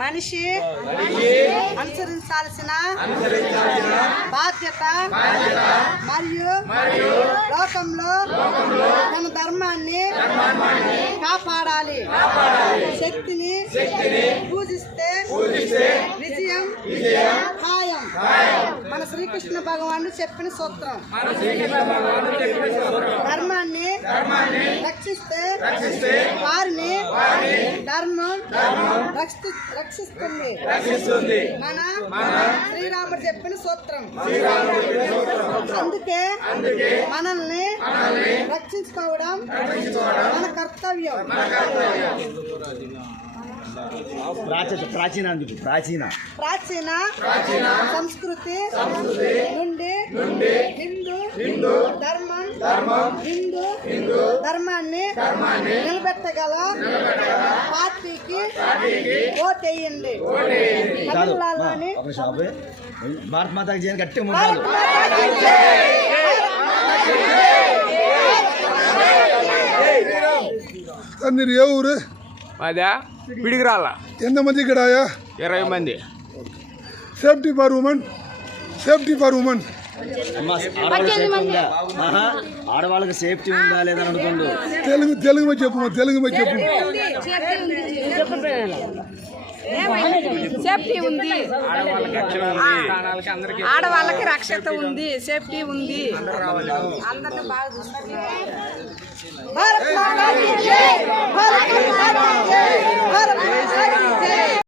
మనిషి అనుసరించాల్సిన బాధ్యత మరియు లోకంలో తన ధర్మాన్ని కాపాడాలి. శక్తిని పూజిస్తే విజయం ఖాయం. మన శ్రీకృష్ణ భగవానుడు చెప్పిన సూత్రం. ధర్మాన్ని రక్షిస్తే వారిని ధర్మం రక్షిస్తుంది. మన శ్రీరాముడు చెప్పిన సూత్రం. అందుకే మనల్ని రక్షించుకోవడం మన కర్తవ్యం. ప్రాచీన సంస్కృతి నుండి హిందూ ధర్మాన్ని నిలబెట్టగల పార్టీకి ఓటేయండి. భారత్ మాతాకి జై గట్టి మీరు ఏ ఊరు? అదే పిడిగిరాల. ఎంతమంది ఇక్కడ? 20 మంది. Safety for women. ఆడవాళ్ళకి సేఫ్టీ ఉందా లేదా అనుకుంటూ తెలుగు చెప్పు. సేఫ్టీ ఉంది, ఆడవాళ్ళకి రక్షణ ఉంది, సేఫ్టీ ఉంది. అందరినీ బాగా చూసుకుంటారు.